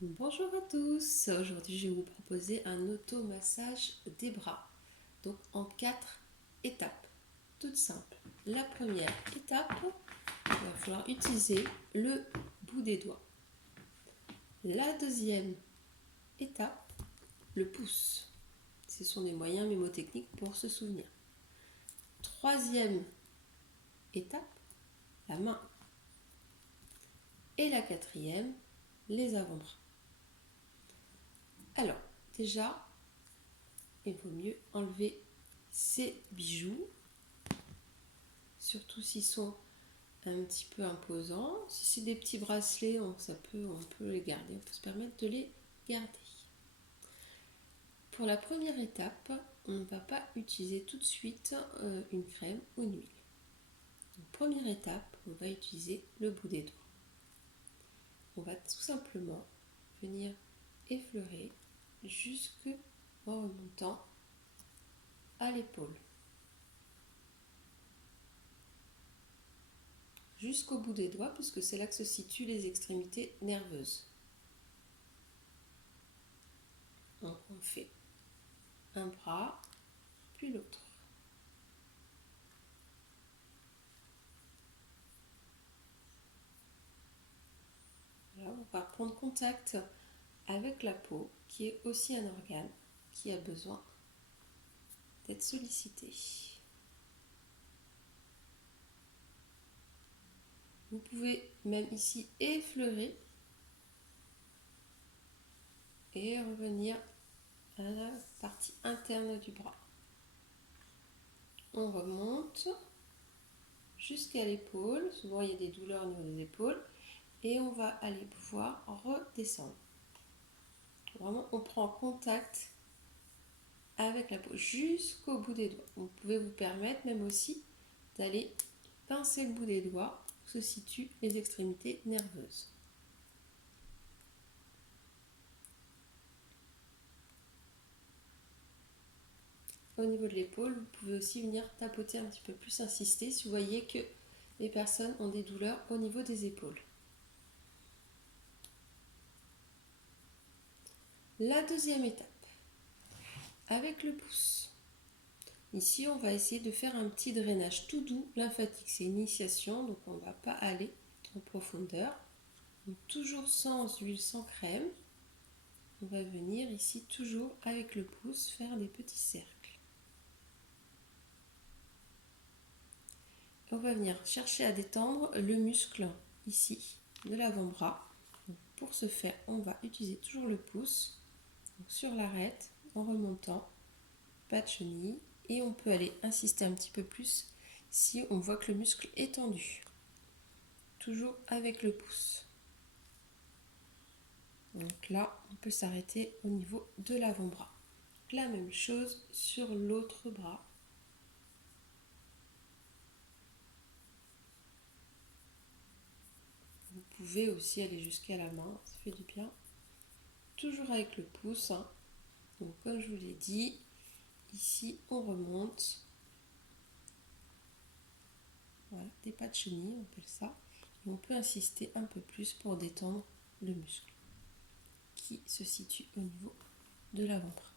Bonjour à tous, aujourd'hui je vais vous proposer un automassage des bras, donc en 4 étapes, toutes simples. La première étape, il va falloir utiliser le bout des doigts. La deuxième étape, le pouce. Ce sont des moyens mnémotechniques pour se souvenir. Troisième étape, la main. Et la quatrième, les avant-bras. Alors, déjà, il vaut mieux enlever ces bijoux, surtout s'ils sont un petit peu imposants. Si c'est des petits bracelets, on peut les garder, on peut se permettre de les garder. Pour la première étape, on ne va pas utiliser tout de suite une crème ou une huile. Donc, première étape, on va utiliser le bout des doigts. On va tout simplement venir effleurer jusqu'en remontant à l'épaule, jusqu'au bout des doigts, puisque c'est là que se situent les extrémités nerveuses. Donc on fait un bras, puis l'autre. Là, on va prendre contact avec la peau, qui est aussi un organe qui a besoin d'être sollicité. Vous pouvez même ici effleurer et revenir à la partie interne du bras. On remonte jusqu'à l'épaule. Souvent, il y a des douleurs au niveau des épaules. Et on va aller pouvoir redescendre. Vraiment, on prend contact avec la peau jusqu'au bout des doigts. Vous pouvez vous permettre même aussi d'aller pincer le bout des doigts où se situent les extrémités nerveuses. Au niveau de l'épaule, vous pouvez aussi venir tapoter un petit peu plus, insister si vous voyez que les personnes ont des douleurs au niveau des épaules. La deuxième étape, avec le pouce. Ici, on va essayer de faire un petit drainage tout doux lymphatique. C'est une initiation, donc on ne va pas aller en profondeur. Donc, toujours sans huile, sans crème. On va venir ici, toujours avec le pouce, faire des petits cercles. On va venir chercher à détendre le muscle ici de l'avant-bras. Pour ce faire, on va utiliser toujours le pouce sur l'arête en remontant, pas de chenille, et on peut aller insister un petit peu plus si on voit que le muscle est tendu. Toujours avec le pouce. Donc là, on peut s'arrêter au niveau de l'avant-bras. La même chose sur l'autre bras. Vous pouvez aussi aller jusqu'à la main, ça fait du bien. Toujours avec le pouce. Donc comme je vous l'ai dit, ici on remonte. Voilà, des pas de chenille, on appelle ça. Et on peut insister un peu plus pour détendre le muscle qui se situe au niveau de l'avant-bras.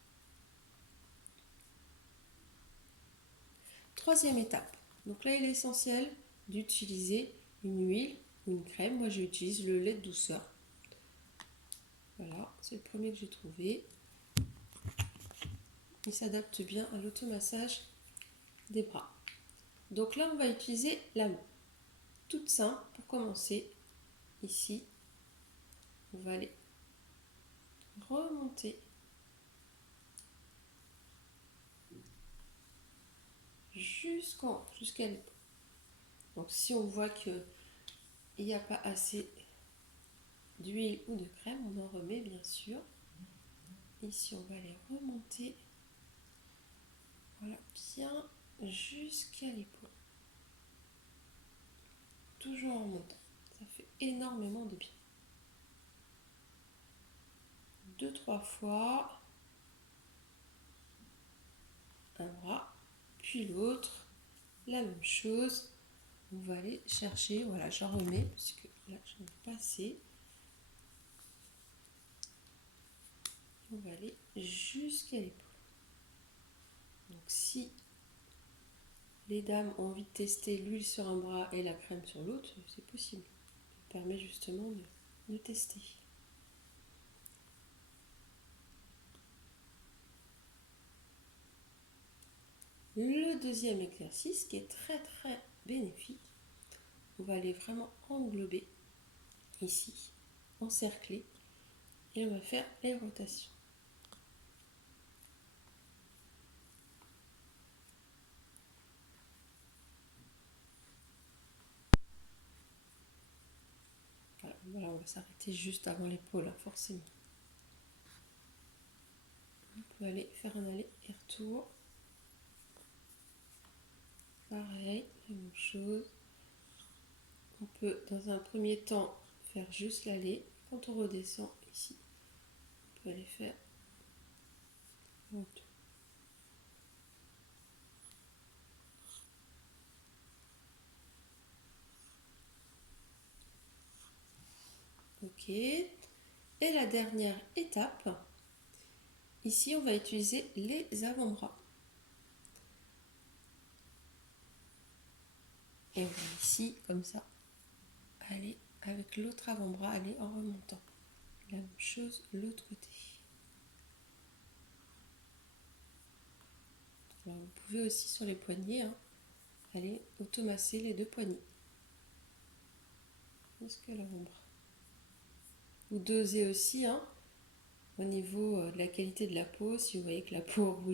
Troisième étape. Donc là, il est essentiel d'utiliser une huile ou une crème. Moi, j'utilise le lait de douceur. Voilà, c'est le premier que j'ai trouvé. Il s'adapte bien à l'automassage des bras. Donc là, on va utiliser la main. Toute simple pour commencer. Ici, on va aller remonter jusqu'à l'épaule. Donc si on voit qu'il n'y a pas assez d'huile ou de crème, on en remet bien sûr. Ici, on va aller remonter, voilà, bien jusqu'à l'épaule. Toujours en remontant. Ça fait énormément de bien. 2-3 fois. Un bras, puis l'autre. La même chose. On va aller chercher, voilà, j'en remets, puisque là, j'en ai pas assez. on va aller jusqu'à l'épaule. Donc si les dames ont envie de tester l'huile sur un bras et la crème sur l'autre, c'est possible. Ça permet justement de tester. Le deuxième exercice qui est très bénéfique, on va aller vraiment englober ici, encercler, et on va faire les rotations. Voilà, on va s'arrêter juste avant l'épaule, hein, forcément. On peut aller faire un aller et retour. Pareil, la même chose. On peut, dans un premier temps, faire juste l'aller. Quand on redescend ici, on peut aller faire le retour. Ok. Et la dernière étape, ici, on va utiliser les avant-bras. Et on va ici, comme ça, aller avec l'autre avant-bras, aller en remontant. La même chose, l'autre côté. Alors, vous pouvez aussi sur les poignets, hein, aller automasser les deux poignets. Jusqu'à l'avant-bras. Vous dosez aussi, hein, au niveau de la qualité de la peau, si vous voyez que la peau rouge